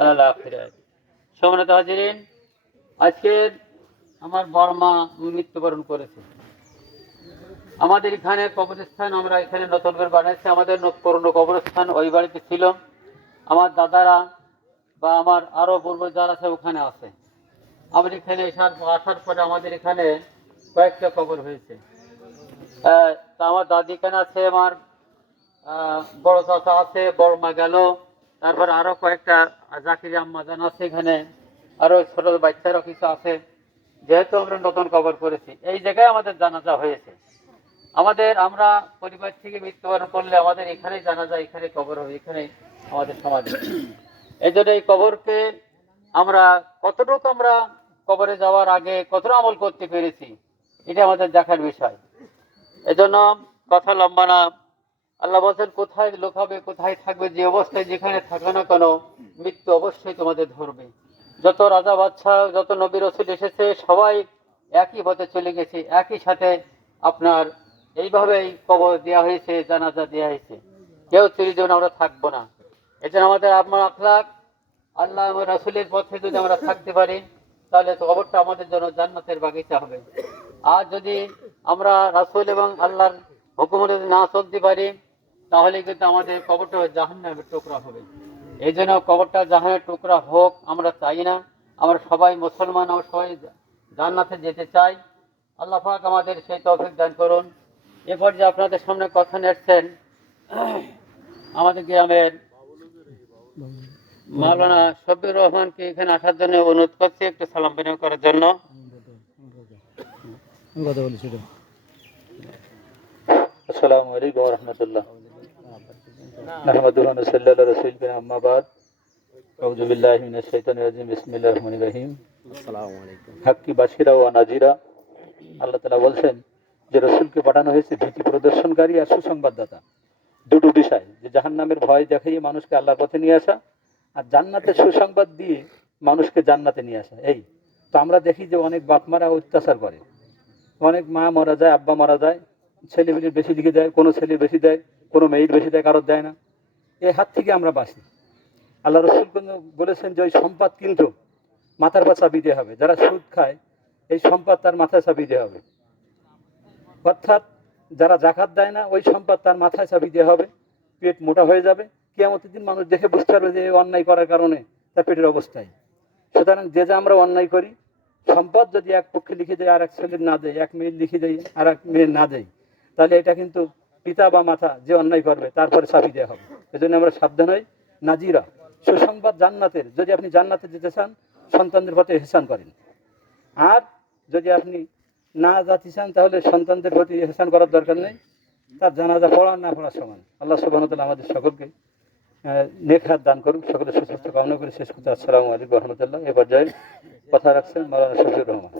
আল্লাহ আখিরাত। সম্মানিত হাজিরিন, আজকের আমার বড় মা মৃত্যুবরণ করেছে। আমাদের এখানে কবরস্থান আমরা এখানে নতুন করে বানাইছি। আমাদের পুরনো কবরস্থান ওই বাড়িতে ছিল। আমার দাদারা বা আমার আরো পূর্ব যারা আছে ওখানে আছে। আমার এখানে আসার পরে আমাদের এখানে কয়েকটা কবর হয়েছে। তা আমার দাদি এখানে আছে, আমার বড় চাচা আছে, বড় মা গেল, তারপর আরো কয়েকটা জাকির আম্মাজান আছে এখানে, আরো ছোট বাচ্চারা কিছু আছে। যেহেতু আমরা নতুন কবর করেছি, এই জায়গায় আমাদের জানাজা হয়েছে। আমরা পরিবার থেকে মৃত্যুবরণ করলে আমাদের এখানেই জানাজা, এখানে কবর হবে, এখানে আমাদের সমাধি। এই জন্য এই কবরকে আমরা কতটুকু আমরা কবরে যাওয়ার আগে কতটা আমল করতে পেরেছি, এটা আমাদের দেখার বিষয়। এজন্য কথা লম্বা না। আল্লাহ বলছেন, কোথায় লুকাবে, কোথায় থাকবে, যে অবস্থায় যেখানে থাকবে না কেন, মৃত্যু অবশ্যই তোমাদের ধরবে। যত রাজা বাদশাহ, যত নবী রাসূল এসেছে, সবাই একই পথে চলে গেছে, একই সাথে আপনার এইভাবেই কবর দেওয়া হয়েছে, জানাজা দেওয়া হয়েছে। কেউ চিরজীবন আমরা থাকবো না। এজন্য আমাদের আপনার আখলাক, আল্লাহ এবং রাসূলের পথে যদি আমরা থাকতে পারি, তাহলে কবরটা আমাদের জন্য জান্নাতের বাগিচা হবে। আর যদি আমরা রাসূল এবং আল্লাহর হুকুম যদি না চলতে পারি, তাহলে কিন্তু আমাদের কবরটা জাহান্নামের টুকরা হবে। এই জন্য কবরটা জাহান্নামের টুকরা হোক আমরা চাই না। আমরা সবাই মুসলমান, আমরা সবাই জান্নাতে যেতে চাই। আল্লাহ পাক আমাদের সেই তৌফিক দান করুন। এরপর যে আপনাদের সামনে কথা নিচ্ছেন, আমাদের গ্রামের মাওলানা শফিউর রহমানকে এখানে আসার জন্য অনুরোধ করছি, একটু সালাম বিনিময় করার জন্য। আসসালামু আলাইকুম ওয়া রাহমাতুল্লাহ। নাহমাদুহু ওয়া নুসাল্লি আলা রাসূলিনা আম্মা বাদ। আউযু বিল্লাহি মিনাশ শাইতানির রাজিম। বিসমিল্লাহির রহমানির রহিম। আসসালামু আলাইকুম। হাক্কি বাশিরা ওয়া নাজিরা। আল্লাহ তাআলা বলেন যে রাসূলকে পাঠানো হয়েছে ভীতি প্রদর্শনকারী আর সুসংবাদদাতা। দুটো বিষয়, যে জাহান্নামের ভয় দেখাইয়ে মানুষকে আল্লাহর পথে নিয়ে আসা, আর জান্নাতের সুসংবাদ দিয়ে মানুষকে জান্নাতে নিয়ে আসা। এই তো আমরা দেখি যে অনেক বাপমারা অত্যাচার করে, অনেক মা মারা যায়, আব্বা মারা যায়, ছেলেমেয়ের বেশি দিকে দেয়, কোনো ছেলে বেশি দেয়, কোনো মেয়ের বেশি দেয়, কারোর দেয় না। এই হাত থেকে আমরা বাঁচি। আল্লাহ রসুল বলেছেন যে ওই সম্পদ কিন্তু মাথার পা চাপিয়ে দেওয়া হবে। যারা সুদ খায়, এই সম্পদ তার মাথায় চাপিয়ে দেওয়া হবে। অর্থাৎ যারা জাকাত দেয় না, ওই সম্পদ তার মাথায় চাপিয়ে দেওয়া হবে। পেট মোটা হয়ে যাবে। কিয়ামতের দিন মানুষ দেখে বুঝতে পারবে যে অন্যায় করার কারণে তার পেটের অবস্থায়। সুতরাং যে যা আমরা অন্যায় করি, সম্পদ যদি এক পক্ষে লিখে দেয় আর এক ছেলের না দেয়, এক মেয়ের লিখে দেয় আর এক মেয়ের না দেয়, তাহলে এটা কিন্তু পিতা বা মাথা যে অন্যায় করবে তারপরে চাপিয়ে দেওয়া হবে। এই জন্য আমরা সাবধান হই। নাজিরা, সুসংবাদ জান্নাতের। যদি আপনি জান্নাতে যেতে চান, সন্তানদের প্রতি ইহসান করেন। আর যদি আপনি না যেতে চান, তাহলে সন্তানদের প্রতি ইহসান করার দরকার নেই। তার জানাজা পড়া না পড়ার সমান। আল্লাহ সুবহানাহু ওয়া তাআলা আমাদের সকলকে নেক হাত দান করুন। সকলের সুস্বাস্থ্য কামনা করে শেষ করতে। আসসালামু আলাইকুম ওয়া রাহমাতুল্লাহ। এ পর্যায়ে কথা রাখছেন মাওলানা শফিউর রহমান।